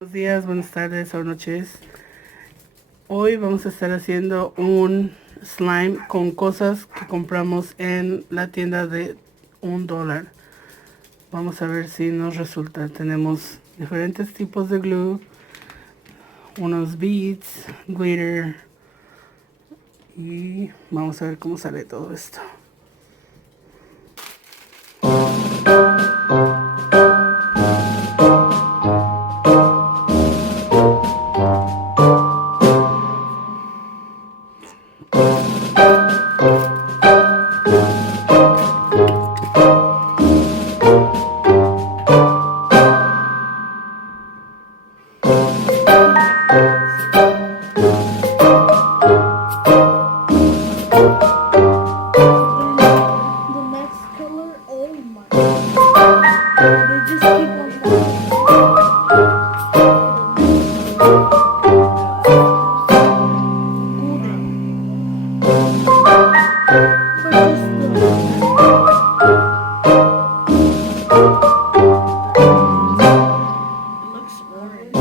Buenos días, buenas tardes o noches. Hoy vamos a estar haciendo un slime con cosas que compramos en la tienda de $1. Vamos a ver si nos resulta. Tenemos diferentes tipos de glue, unos beads, glitter y vamos a ver cómo sale todo esto. The next color, oh my god. They just keep on but just it looks orange.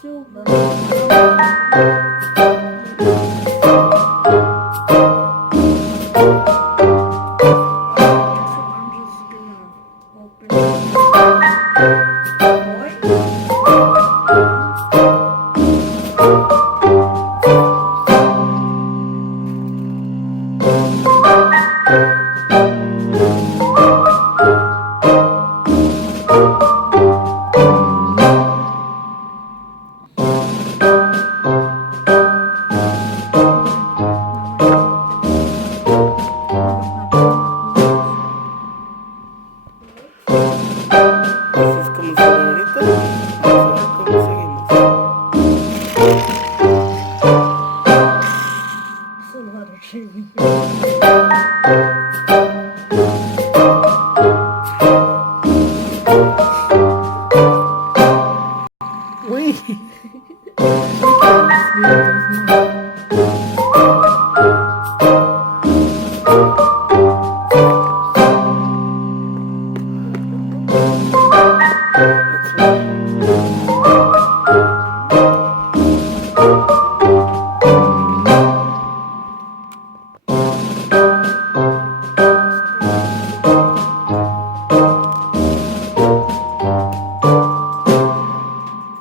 Silver. I'm just gonna open Así es como sale ahorita. Vamos a ver cómo seguimos. That's a lot of shaving. Wait. There's more. That's right.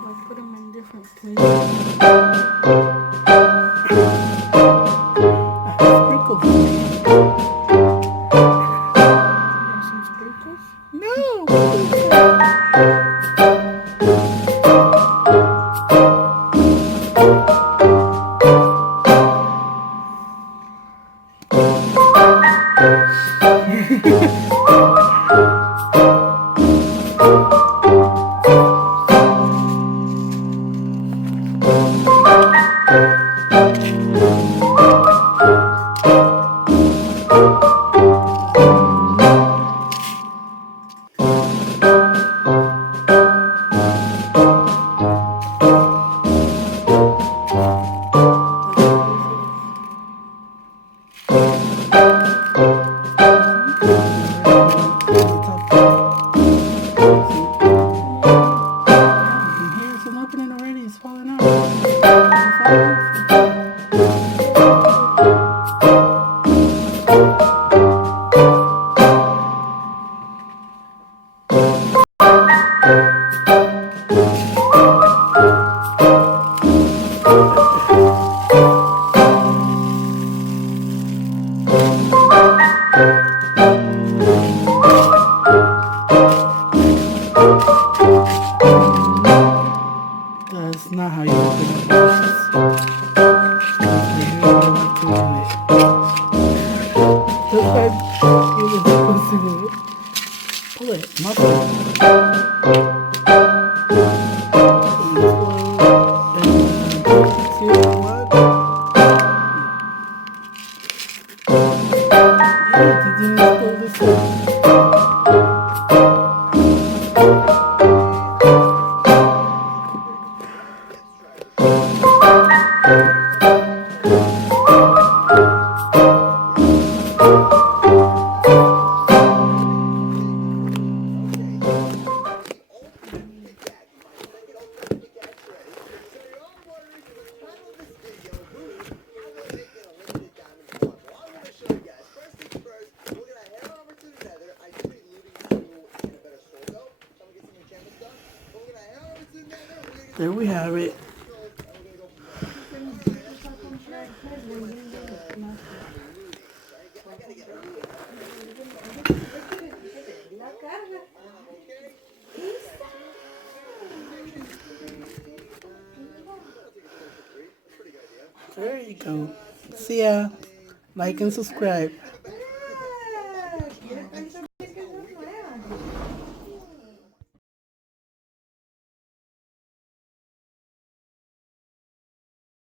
I'll put them in different places. Sprinkles in there. And some sprinkles. No. Here's an opening already. It's falling out. That's not how you open a box. You don't like to open it. That's why you're supposed to do it. Pull it, muscle it. See what? Yeah, did you pull this up? There we have it. There you go. See ya. Like and subscribe.